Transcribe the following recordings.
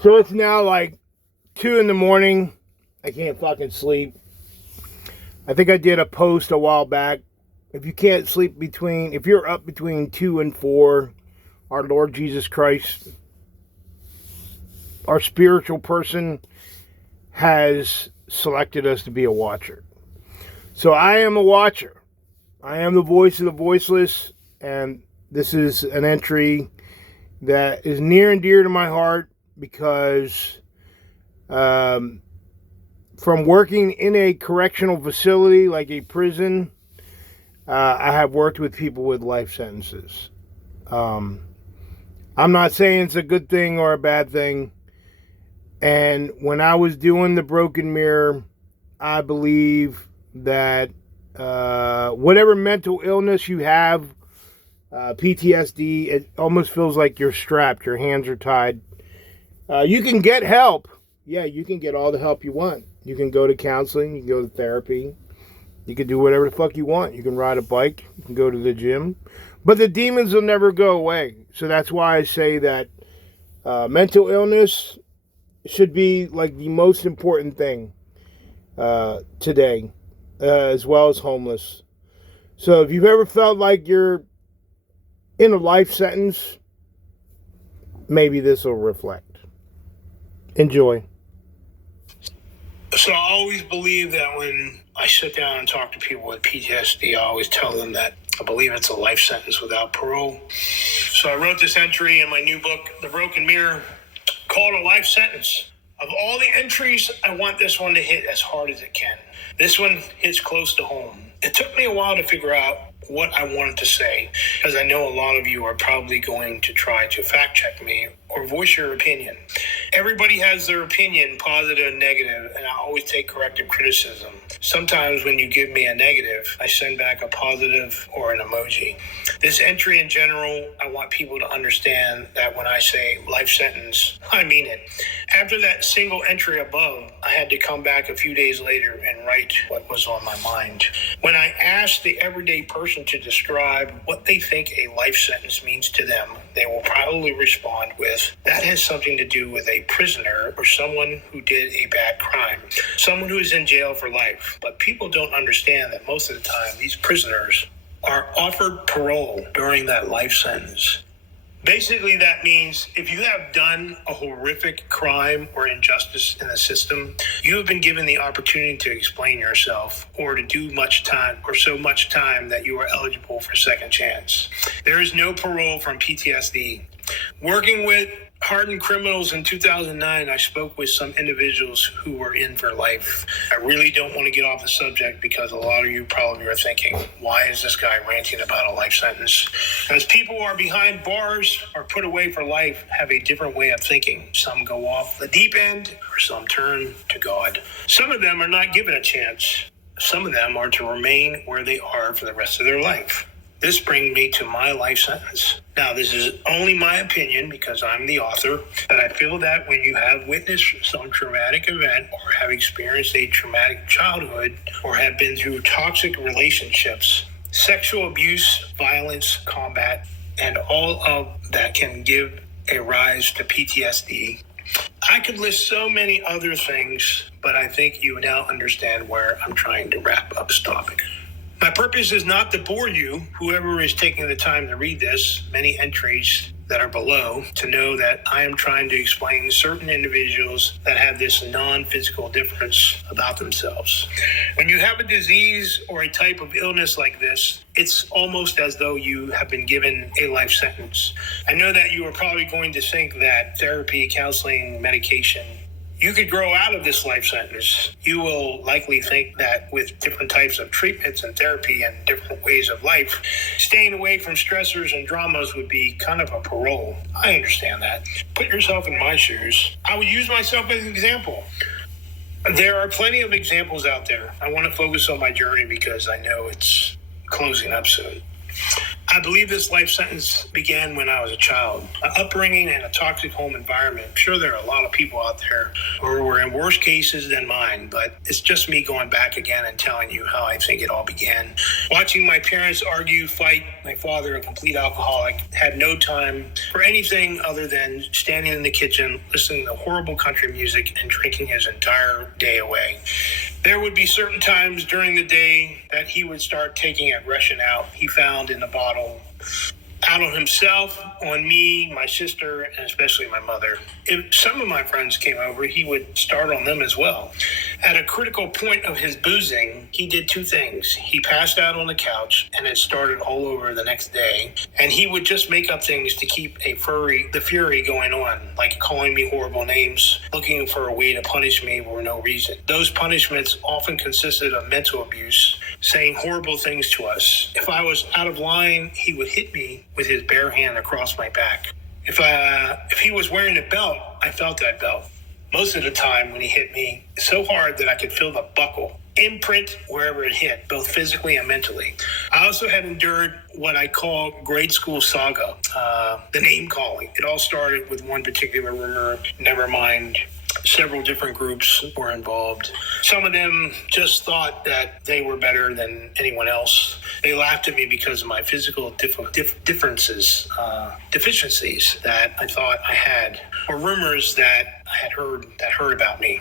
So it's now like 2 in the morning. I can't fucking sleep. I think I did a post a while back. If you can't sleep if you're up between 2 and 4, our Lord Jesus Christ, our spiritual person, has selected us to be a watcher. So I am a watcher. I am the voice of the voiceless, and this is an entry that is near and dear to my heart because from working in a correctional facility like a prison, I have worked with people with life sentences. I'm not saying it's a good thing or a bad thing. And when I was doing the broken mirror, I believe that whatever mental illness you have, PTSD, it almost feels like you're strapped. Your hands are tied. You can get help. Yeah, you can get all the help you want. You can go to counseling. You can go to therapy. You can do whatever the fuck you want. You can ride a bike. You can go to the gym. But the demons will never go away. So that's why I say that mental illness should be like the most important thing today, as well as homeless. So if you've ever felt like you're in a life sentence, maybe this will reflect. Enjoy. So I always believe that when I sit down and talk to people with PTSD, I always tell them that I believe it's a life sentence without parole. So I wrote this entry in my new book, The Broken Mirror, called A Life Sentence. Of all the entries, I want this one to hit as hard as it can. This one hits close to home. It took me a while to figure out what I wanted to say, because I know a lot of you are probably going to try to fact check me or voice your opinion. Everybody has their opinion, positive and negative, and I always take corrective criticism. Sometimes when you give me a negative, I send back a positive or an emoji. This entry in general, I want people to understand that when I say life sentence, I mean it. After that single entry above, I had to come back a few days later and write what was on my mind. When I asked the everyday person to describe what they think a life sentence means to them, they will probably respond with, that has something to do with a prisoner or someone who did a bad crime, someone who is in jail for life. But people don't understand that most of the time these prisoners are offered parole during that life sentence. Basically, that means if you have done a horrific crime or injustice in the system, you have been given the opportunity to explain yourself or to do much time or so much time that you are eligible for second chance. There is no parole from PTSD. Working with hardened criminals in 2009, I spoke with some individuals who were in for life. I really don't want to get off the subject because a lot of you probably are thinking, why is this guy ranting about a life sentence? Because people who are behind bars or put away for life have a different way of thinking. Some go off the deep end or some turn to God. Some of them are not given a chance. Some of them are to remain where they are for the rest of their life. This brings me to my life sentence. Now, this is only my opinion because I'm the author, but I feel that when you have witnessed some traumatic event or have experienced a traumatic childhood or have been through toxic relationships, sexual abuse, violence, combat, and all of that can give a rise to PTSD. I could list so many other things, but I think you now understand where I'm trying to wrap up this topic. My purpose is not to bore you, whoever is taking the time to read this, many entries that are below, to know that I am trying to explain certain individuals that have this non-physical difference about themselves. When you have a disease or a type of illness like this, it's almost as though you have been given a life sentence. I know that you are probably going to think that therapy, counseling, medication, you could grow out of this life sentence. You will likely think that with different types of treatments and therapy and different ways of life, staying away from stressors and dramas would be kind of a parole. I understand that. Put yourself in my shoes. I would use myself as an example. There are plenty of examples out there. I want to focus on my journey because I know it's closing up soon. I believe this life sentence began when I was a child. My upbringing in a toxic home environment. I'm sure there are a lot of people out there who were in worse cases than mine, but it's just me going back again and telling you how I think it all began. Watching my parents argue, fight, my father, a complete alcoholic, had no time for anything other than standing in the kitchen, listening to horrible country music and drinking his entire day away. There would be certain times during the day that he would start taking aggression out he found in the bottle, out on himself, on me, my sister, and especially my mother. If some of my friends came over, he would start on them as well. At a critical point of his boozing, he did two things. He passed out on the couch, and it started all over the next day. And he would just make up things to keep the fury going on, like calling me horrible names, looking for a way to punish me for no reason. Those punishments often consisted of mental abuse, saying horrible things to us. If I was out of line, he would hit me with his bare hand across my back. If he was wearing a belt, I felt that belt. Most of the time when he hit me so hard that I could feel the buckle imprint wherever it hit, both physically and mentally. I also had endured what I call grade school saga, the name calling. It all started with one particular rumor, never mind. Several different groups were involved. Some of them just thought that they were better than anyone else. They laughed at me because of my physical deficiencies that I thought I had, or rumors that I had heard about me.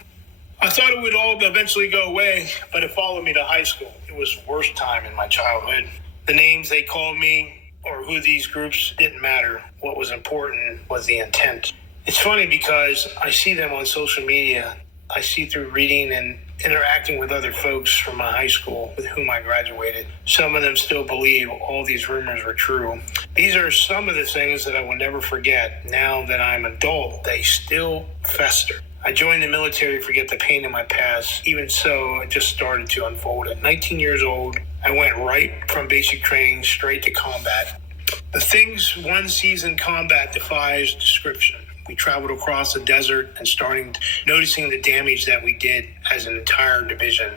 I thought it would all eventually go away, but it followed me to high school. It was the worst time in my childhood. The names they called me or who these groups didn't matter. What was important was the intent. It's funny because I see them on social media. I see through reading and interacting with other folks from my high school with whom I graduated. Some of them still believe all these rumors were true. These are some of the things that I will never forget. Now that I'm an adult, they still fester. I joined the military to forget the pain in my past. Even so, it just started to unfold. At 19 years old, I went right from basic training straight to combat. The things one sees in combat defies description. We traveled across the desert and noticing the damage that we did as an entire division.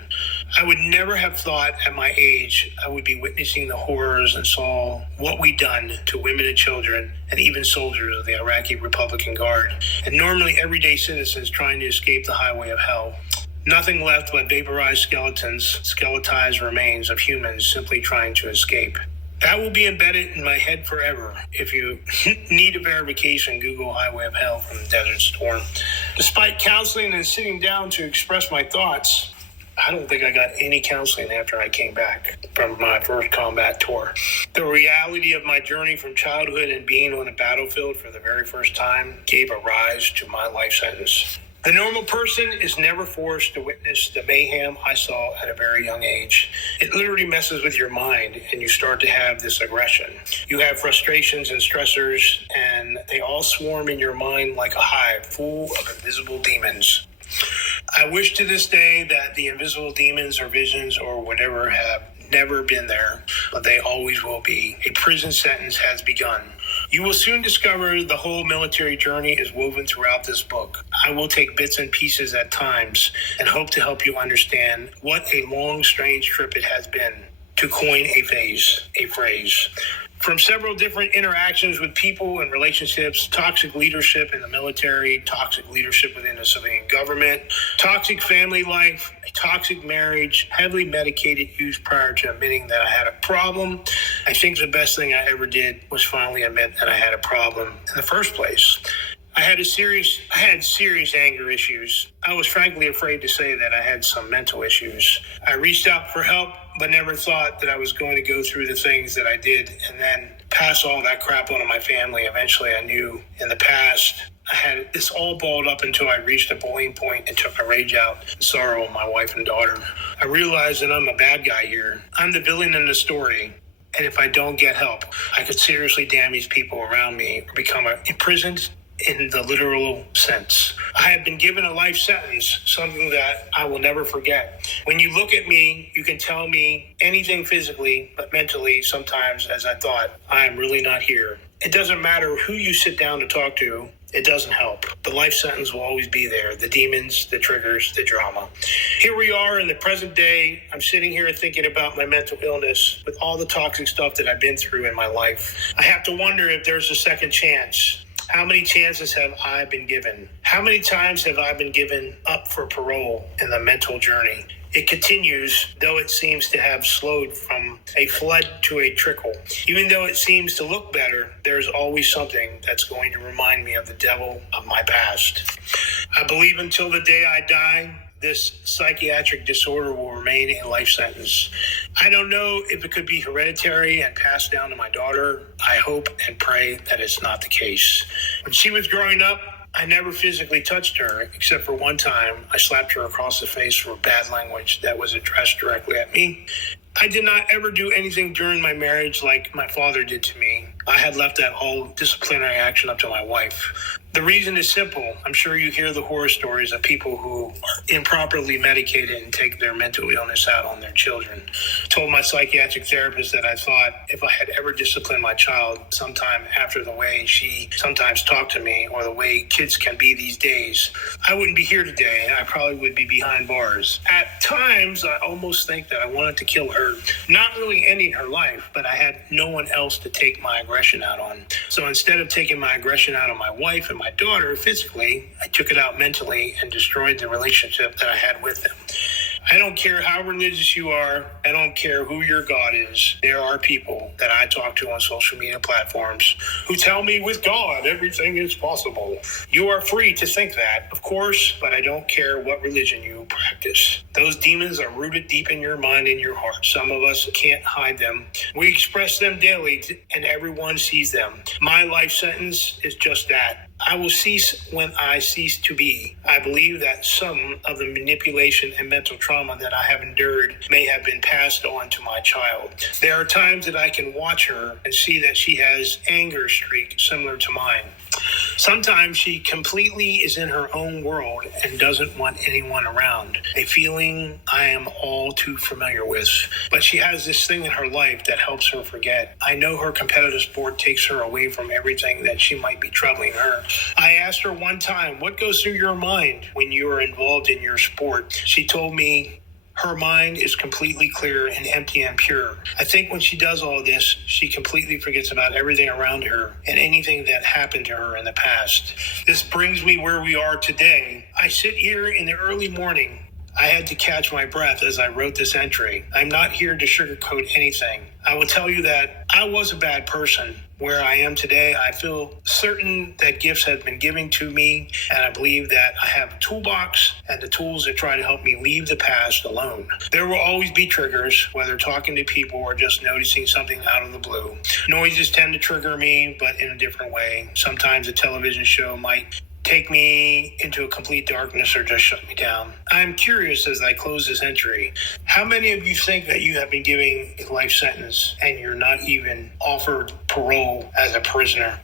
I would never have thought at my age I would be witnessing the horrors and saw what we done to women and children and even soldiers of the Iraqi Republican Guard and normally everyday citizens trying to escape the highway of hell. Nothing left but vaporized skeletized remains of humans simply trying to escape. That will be embedded in my head forever. If you need a verification, Google Highway of Hell from the Desert Storm. Despite counseling and sitting down to express my thoughts, I don't think I got any counseling after I came back from my first combat tour. The reality of my journey from childhood and being on a battlefield for the very first time gave a rise to my life sentence. The normal person is never forced to witness the mayhem I saw at a very young age. It literally messes with your mind and you start to have this aggression. You have frustrations and stressors and they all swarm in your mind like a hive full of invisible demons. I wish to this day that the invisible demons or visions or whatever have never been there, but they always will be. A prison sentence has begun. You will soon discover the whole military journey is woven throughout this book. I will take bits and pieces at times and hope to help you understand what a long, strange trip it has been, to coin a phrase. From several different interactions with people and relationships, toxic leadership in the military, toxic leadership within the civilian government, toxic family life, a toxic marriage, heavily medicated use prior to admitting that I had a problem. I think the best thing I ever did was finally admit that I had a problem in the first place. I had serious anger issues. I was frankly afraid to say that I had some mental issues. I reached out for help, but never thought that I was going to go through the things that I did and then pass all that crap onto my family. Eventually, I knew in the past I had this all balled up until I reached a boiling point and took the rage out and sorrow on my wife and daughter. I realized that I'm a bad guy here. I'm the villain in the story. And if I don't get help, I could seriously damage people around me or become imprisoned in the literal sense. I have been given a life sentence, something that I will never forget. When you look at me, you can tell me anything physically, but mentally, sometimes, as I thought, I am really not here. It doesn't matter who you sit down to talk to. It doesn't help. The life sentence will always be there. The demons, the triggers, the drama. Here we are in the present day. I'm sitting here thinking about my mental illness with all the toxic stuff that I've been through in my life. I have to wonder if there's a second chance. How many chances have I been given? How many times have I been given up for parole in the mental journey? It continues, though it seems to have slowed from a flood to a trickle. Even though it seems to look better, there's always something that's going to remind me of the devil of my past. I believe until the day I die, this psychiatric disorder will remain a life sentence. I don't know if it could be hereditary and passed down to my daughter. I hope and pray that it's not the case. When she was growing up, I never physically touched her, except for one time I slapped her across the face for bad language that was addressed directly at me. I did not ever do anything during my marriage like my father did to me. I had left that whole disciplinary action up to my wife. The reason is simple. I'm sure you hear the horror stories of people who are improperly medicated and take their mental illness out on their children. I told my psychiatric therapist that I thought if I had ever disciplined my child sometime after the way she sometimes talked to me or the way kids can be these days, I wouldn't be here today. I probably would be behind bars. At times, I almost think that I wanted to kill her, not really ending her life, but I had no one else to take my aggression out on. So instead of taking my aggression out on my wife and my daughter physically, I took it out mentally and destroyed the relationship that I had with them. I don't care how religious you are. I don't care who your God is. There are people that I talk to on social media platforms who tell me with God, everything is possible. You are free to think that, of course, but I don't care what religion you practice. Those demons are rooted deep in your mind and your heart. Some of us can't hide them. We express them daily and everyone sees them. My life sentence is just that. I will cease when I cease to be. I believe that some of the manipulation and mental trauma that I have endured may have been passed on to my child. There are times that I can watch her and see that she has anger streak similar to mine. Sometimes she completely is in her own world and doesn't want anyone around, a feeling I am all too familiar with. But she has this thing in her life that helps her forget. I know her competitive sport takes her away from everything that she might be troubling her. I asked her one time, what goes through your mind when you are involved in your sport? She told me, her mind is completely clear and empty and pure. I think when she does all this, she completely forgets about everything around her and anything that happened to her in the past. This brings me where we are today. I sit here in the early morning. I had to catch my breath as I wrote this entry. I'm not here to sugarcoat anything. I will tell you that I was a bad person. Where I am today, I feel certain that gifts have been given to me, and I believe that I have a toolbox and the tools that try to help me leave the past alone. There will always be triggers, whether talking to people or just noticing something out of the blue. Noises tend to trigger me, but in a different way. Sometimes a television show might take me into a complete darkness or just shut me down. I'm curious as I close this entry, how many of you think that you have been given a life sentence and you're not even offered parole as a prisoner?